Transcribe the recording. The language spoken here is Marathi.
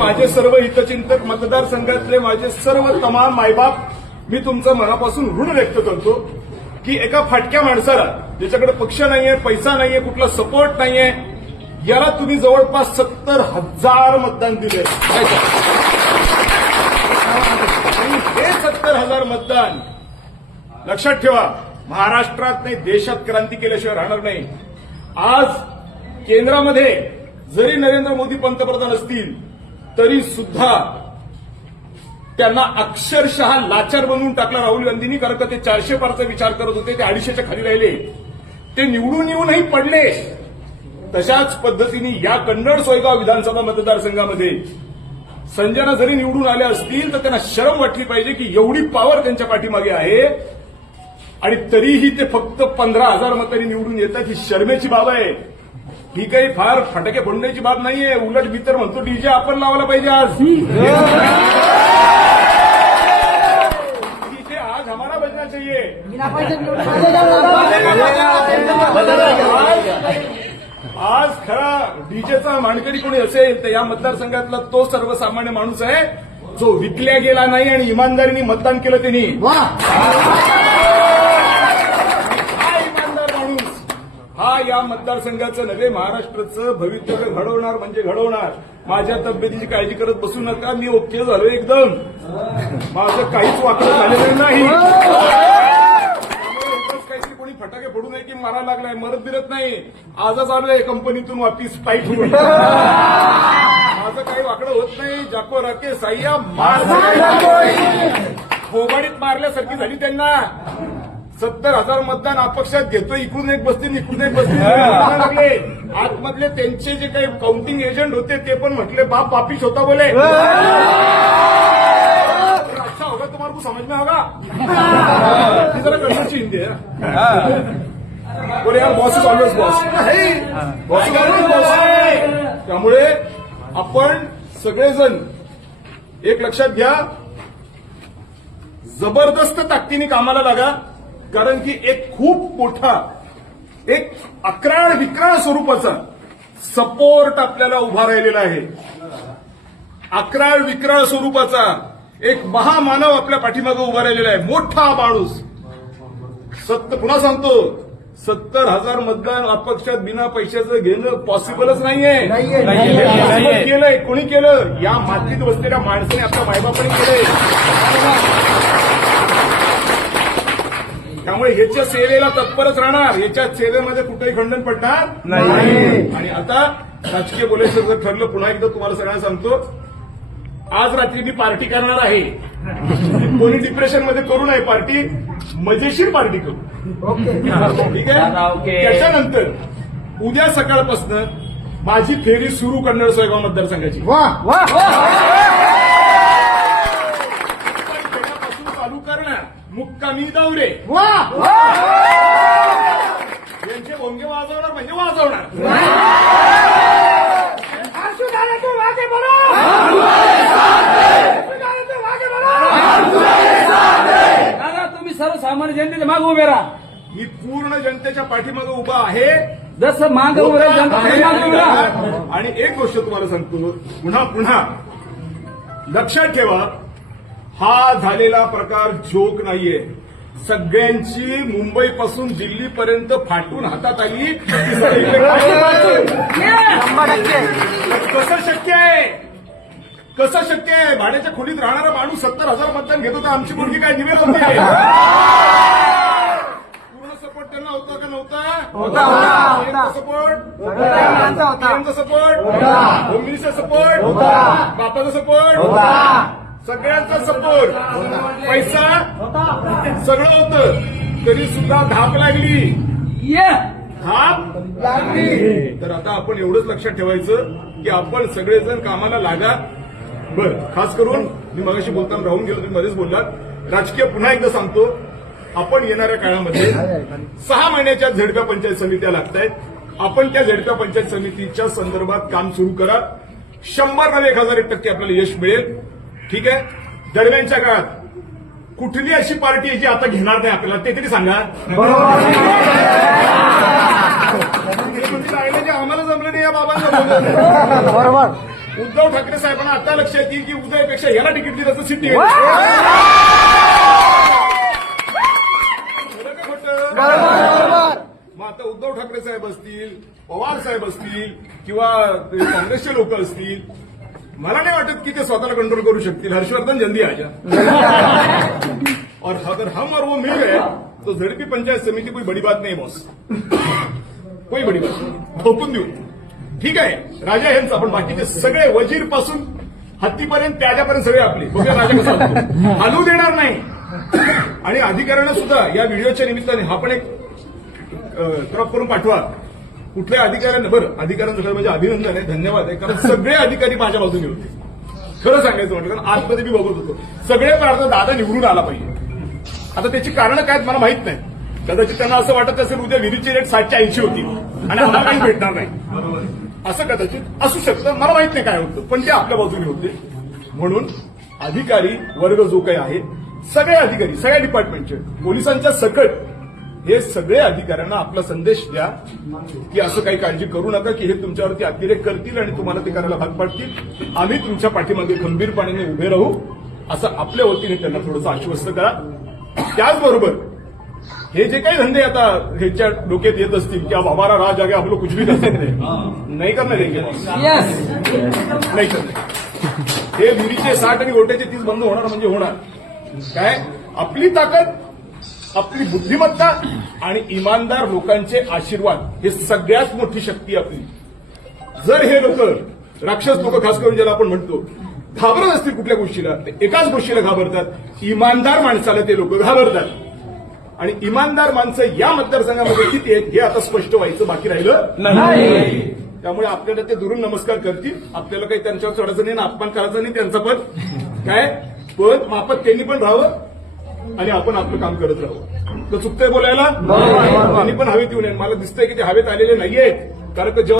माझे सर्व हितचिंतक मतदारसंघातले माझे सर्व तमाम मायबाप मी तुमचं मनापासून ऋण व्यक्त करतो की एका फाटक्या माणसाला ज्याच्याकडे पक्ष नाहीये पैसा नाहीये कुठला सपोर्ट नाहीये याला तुम्ही जवळपास सत्तर हजार मतदान दिले आणि हे सत्तर हजार मतदान लक्षात ठेवा महाराष्ट्रात नाही देशात क्रांती केल्याशिवाय राहणार नाही. आज केंद्रामध्ये जरी नरेंद्र मोदी पंतप्रधान असतील तरी सुद्धा त्यांना अक्षरशः लाचार बनवून टाकला राहुल गांधींनी कारण का ते चारशे पारचा विचार करत होते ते अडीचशेच्या खाली राहिले. ते निवडून येऊनही पडले. तशाच पद्धतीने या कन्नड सोयगाव विधानसभा मतदारसंघामध्ये संजना जरी निवडून आल्या असतील तर त्यांना शरम वाटली पाहिजे की एवढी पॉवर त्यांच्या पाठीमागे आहे. आणि तरीही ते फक्त पंधरा हजार मतांनी निवडून येतात ही शर्मेची बाब आहे. ही काही फार फटाके फोडण्याची बाब नाहीये. उलट मी तर म्हणतो डीजे आपण लावायला पाहिजे आज. डीजे आज हमारा बजना चाहिए. आज खरा डीजेचा मानकरी कोणी असेल तर या मतदारसंघातला तो सर्वसामान्य माणूस आहे जो विकल्या गेला नाही आणि इमानदारीने मतदान केलं त्यांनी हा इमानदार माणूस हा या मतदारसंघाचं नव्हे महाराष्ट्राचं भवितव्य घडवणार म्हणजे घडवणार. माझ्या तब्येतीची काळजी करत बसू नका मी ओके झालो एकदम. माझं काहीच वाकडं झालेलं नाही. काहीतरी कोणी फटाके फोडू नये की मारा लागलाय मरत बिरत नाही. आजच आलोय कंपनीतून वापिस टाईट होऊन. माझं काही वाकडं होत नाही. जाको राके साह्या मार फोबाडीत मारल्यासारखी झाली त्यांना. सत्तर हजार मतदान अपक्षात घेतो इकडून एक बसतील इकडून एक बसतील. लागले आतमधले त्यांचे जे काही काउंटिंग एजंट होते ते पण म्हटले बाप बापिश होता बोले. अच्छा होगा तुम्हाला को समझ में होगा जरा कन्नडची हिंदी बोले यार boss is always boss boss is always boss त्यामुळे आपण सगळेजण एक लक्षात घ्या जबरदस्त ताकदीने कामाला लागा. कारण की एक खूप मोठा एक अक्राळ विक्राळ स्वरूपाचा सपोर्ट आपल्याला उभा राहिलेला आहे. अक्राळ विक्राळ स्वरूपाचा एक महामानव आपल्या पाठीमागे उभा राहिलेला आहे. मोठा माणूस. सत्तर पुन्हा सांगतो सत्तर हजार मतदान अपक्षात बिना पैशाचं घेणं पॉसिबलच नाहीये. हे केलंय? कोणी केलं? या मातीत बसलेल्या माणसाने आपल्या मायबापाने केलंय. त्यामुळे ह्याच्या सेवेला तत्परच राहणार. याच्या सेवेमध्ये कुठेही खंडन पडणार नाही. आणि आता राजकीय बोलायचं जर ठरलं पुन्हा एकदा तुम्हाला सगळ्यांना सांगतो आज रात्री मी पार्टी करणार आहे. कोणी डिप्रेशनमध्ये करू नये पार्टी मजेशीर पार्टी करू. ठीक आहे? त्याच्यानंतर उद्या सकाळपासून माझी फेरी सुरू कन्नड सोयगाव मतदारसंघाची. वा वा त्याच्यापासून चालू करणार मुक्कामी दौरे यांचे भोंगे वाजवणार म्हणजे वाजवणार. दादा तुम्ही सर्वसामान्य जनतेच्या मागे उभे राहा. मी पूर्ण जनतेच्या पाठीमागे उभा आहे. जसं मागे उभे आणि एक गोष्ट तुम्हाला सांगतो. पुन्हा पुन्हा. लक्षात ठेवा हा झालेला प्रकार जोक नाहीये. सगळ्यांची मुंबईपासून दिल्लीपर्यंत फाटून हातात आली. कसं शक्य आहे? कसं शक्य आहे? भाड्याच्या खोलीत राहणारा माणूस सत्तर हजार मतदान घेत होता. आमची मुलगी काय निवेद होती? पूर्ण सपोर्ट त्यांना होता का नव्हता? होता, होता, होता. Support support. Home minister support. बापाचा सपोर्ट होता. सगळ्यांचा सपोर्ट पैसा सगळं होतं. तरी सुद्धा धाप लागली. ये धाप लागली. तर आता आपण एवढंच लक्षात ठेवायचं की आपण सगळेजण कामाला लागा. बर खास करून मी मगाशी बोलताना राहून गेलो तुम्ही मध्येच बोललात. राजकीय पुन्हा एकदा सांगतो आपण येणाऱ्या काळामध्ये सहा महिन्याच्या झेडप्या पंचायत समित्या लागत आहेत आपण त्या झेडप्या पंचायत समितीच्या संदर्भात काम सुरू करा. शंभर नव्हे एक हजार एक टक्के आपल्याला यश मिळेल. ठीक आहे? दरम्यानच्या काळात कुठली अशी पार्टी जी आता घेणार नाही आपल्याला? ते तरी सांगा. आम्हाला जमलं नाही या बाबांना उद्धव ठाकरे साहेबांना आता लक्षात येईल की उदयपेक्षा याला तिकीट दिलं तर सिद्धी मग आता उद्धव ठाकरे साहेब असतील पवार साहेब असतील किंवा काँग्रेसचे लोक असतील मला नाही वाटत की ते स्वतःला कंट्रोल करू शकतील. हर्षवर्धन जल्दी आजा. और अगर हम और वो मिल गए तो झडपी पंचायत समिती कोई बड़ी बात नाही बॉस कोई बडी बात नाही. ठोकून देऊ. ठीक आहे. राजा यांचं आपण बाकीचे सगळे वजीरपासून हत्तीपर्यंत त्याच्यापर्यंत सगळे आपले. बघूया राजा हलू देणार नाही. आणि अधिकाऱ्यांना सुद्धा या व्हिडिओच्या निमित्ताने हा पण एक क्रॉप करून पाठवा. कुठल्या अधिकाऱ्यांना बरं अधिकाऱ्यांचं खरं म्हणजे अभिनंदन आहे धन्यवाद आहे. कारण सगळे अधिकारी माझ्या बाजूने होते. खरं सांगायचं म्हटलं कारण आतमध्ये मी बघत होतो. सगळे प्रार्थ दादा निवडून आला पाहिजे. आता त्याची कारणं काय मला माहीत नाही. कदाचित त्यांना असं वाटत असेल उद्या विहिरीची रेट सातशे ऐंशी होती. आणि आम्हाला काही भेटणार नाही. असं कदाचित असू शकतं. मला माहीत नाही काय होतं. पण ते आपल्या बाजूने होते. म्हणून अधिकारी वर्ग जो काही आहे सगळे अधिकारी सगळ्या डिपार्टमेंटचे पोलिसांच्या सकट हे सगळे अधिकाऱ्यांना आपला संदेश द्या की असं काही काळजी करू नका की हे तुमच्यावरती अतिरेक करतील आणि तुम्हाला ते करायला भाग पाडतील. आम्ही तुमच्या पाठीमागे खंबीरपणाने उभे राहू असं आपल्या वतीने त्यांना थोडंसं आश्वस्त करा. त्याचबरोबर हे जे काही धंदे आता ह्याच्या डोक्यात येत असतील की हमारा राज आगे लोग कुछ भी कर सकते नाही करणार नाही करणार. हे विहिरीचे साठ आणि गोट्याचे तीस बंद होणार म्हणजे होणार. काय? आपली ताकद आपली बुद्धिमत्ता आणि इमानदार लोकांचे आशीर्वाद हे सगळ्यात मोठी शक्ती आपली. जर हे लोक राक्षस लोक खास करून ज्याला आपण म्हणतो घाबरत असतील कुठल्या गोष्टीला ते एकाच गोष्टीला घाबरतात. इमानदार माणसाला ते लोक घाबरतात. आणि इमानदार माणसं या मतदारसंघामध्ये किती आहेत हे आता स्पष्ट व्हायचं बाकी राहिलं नाही. त्यामुळे आपल्याला ते दुरून नमस्कार करतील. आपल्याला काही त्यांच्यावर चढायचं नाही ना अपमान करायचं नाही त्यांचं पद. काय? पद मापत त्यांनी पण राहावं. आणि आपण आपलं काम करत राहावं तर चुकतंय बोलायला? पण हवेत येऊ नये. मला दिसतंय की ते हवेत आलेले नाहीये कारण का